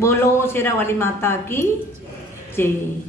बोलो शेरा वाली माता की जय।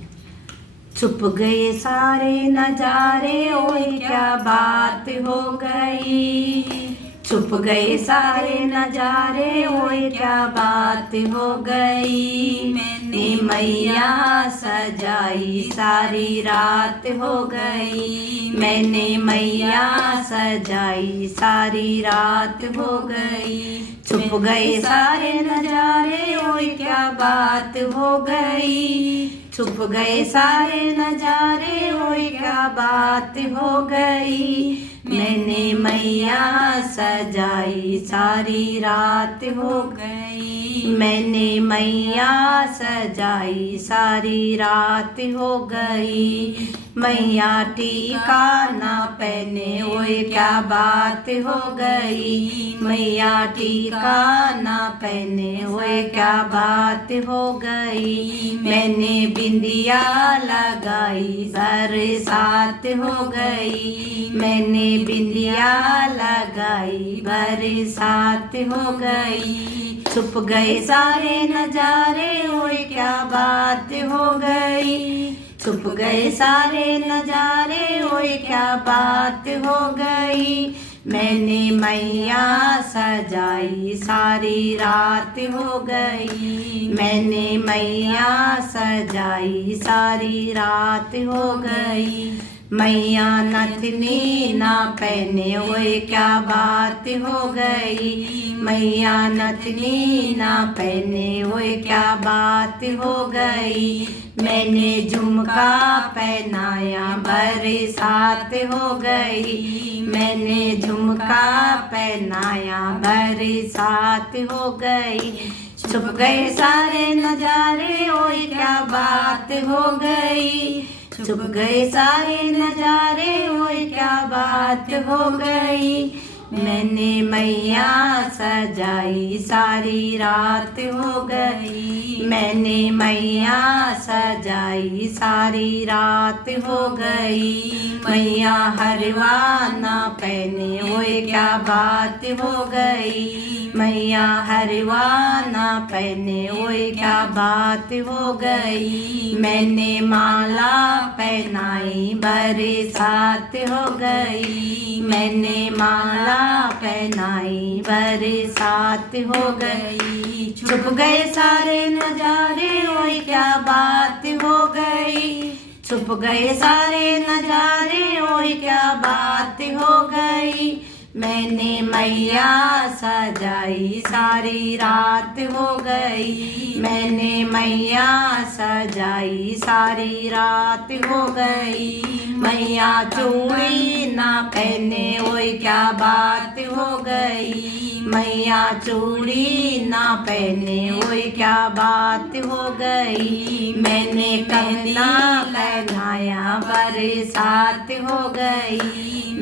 छुप गए सारे नजारे, ओए क्या बात हो गई। छुप गए सारे नजारे, ओए क्या बात हो गई। मैंने मैया सजाई, सारी रात हो गई। मैंने मैया सजाई, सारी रात हो गई। छुप गए सारे नजारे, ओए क्या बात हो गई। छुप गए सारे नजारे, ओए क्या बात हो गई। मैंने मैया सजाई, सारी रात हो गई। मैंने मैया सजाई, सारी रात हो गई। मैया टीका ना पहने, ओए क्या बात हो गई। मैया टीका ना पहने, ओए क्या बात हो गई। मैंने बिंदिया लगाई, बरसात हो गई। मैंने बिंदिया लगाई, बरसात हो गई। छुप गए सारे नजारे, ओए क्या बात हो गई। छुप गए सारे नजारे, ओए क्या बात हो गई। मैंने मैया सजाई, सारी रात हो गई। मैंने मैया सजाई, सारी रात हो गई। मैया नथनी ना पहने, ओए क्या बात हो गई। मैया नथनी ना पहने, ओए क्या बात हो गई। मैंने झुमका पहनाया, बरसात हो गई। मैंने झुमका पहनाया, बरसात हो गई। छुप गए सारे नजारे, ओए क्या बात हो गई। छुप गए सारे नजारे, ओए क्या बात हो गई। मैंने मैया सजाई, सारी रात हो गई। मैंने मैया सजाई, सारी रात हो गई। मैया हरवा ना पहने, ओए क्या बात हो गई। मैया हरवा ना पहने, ओए क्या बात हो गई। मैंने माला पहनाई, बरसात हो गई। मैंने माला पहनाई, बरसात हो गई। छुप गए सारे नजारे, ओए क्या बात हो गई। छुप गए सारे नजारे, ओए क्या बात हो गई। मैंने मैया सजाई, सारी रात हो गई। मैंने मैया सजाई, सारी रात हो गई। मैया चूड़ी ना पहने, ओए क्या बात हो गई। मैया चूड़ी ना पहने, ओए क्या बात हो गई। मैंने कंगना पहनाया, बरसात हो गई।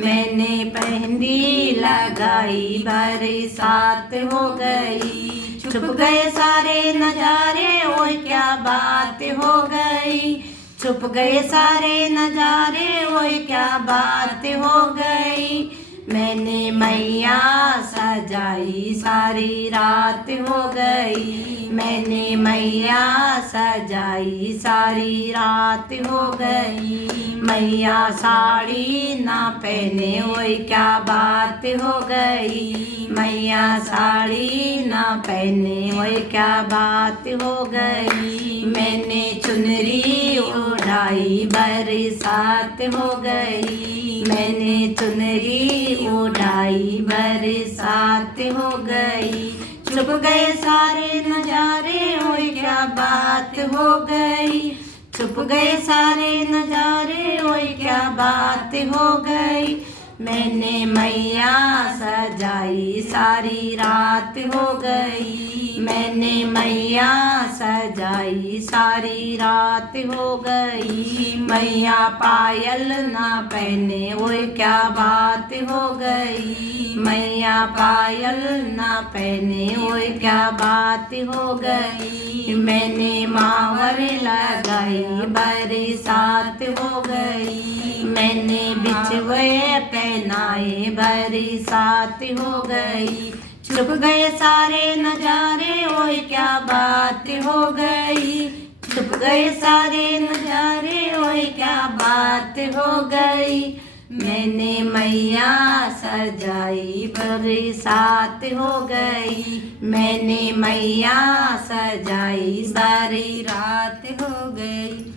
मैंने मेहंदी लगाई, बरसात हो गई। छुप गए सारे नजारे, ओए क्या बात हो गई। छुप गए सारे नजारे, ओए क्या बात हो गई। मैंने मैया सजाई, सारी रात हो गई। मैंने मैया सजाई, सारी रात हो गई। मैया साड़ी ना पहने, ओए क्या बात हो गई। मैया साड़ी ना पहने, ओए क्या बात हो गई। मैंने चुनरी ओढ़ाई, बरसात हो गई। मैंने चुनरी ओढ़ाई, बरसात हो गई। छुप गए सारे नजारे, ओए क्या बात हो गई। छुप गए सारे नजारे, ओए क्या बात हो गई। मैंने मैया सजाई, सारी रात हो गई। मैंने मैया सजाई, सारी रात हो गई। मैया पायल ना पहने, ओए क्या बात हो गई। मैया पायल ना पहने, ओए क्या बात हो गई। मैंने मावर लगाई, बरसात हो गई। मैंने बिछुए पहनाए, बरसात हो गई। छुप गए सारे नजारे, ओए क्या बात हो गई। छुप गए सारे नजारे, ओए क्या बात हो गई। मैंने मैया सजाई बरसात हो गई। मैंने मैया सजाई सारी रात हो गई।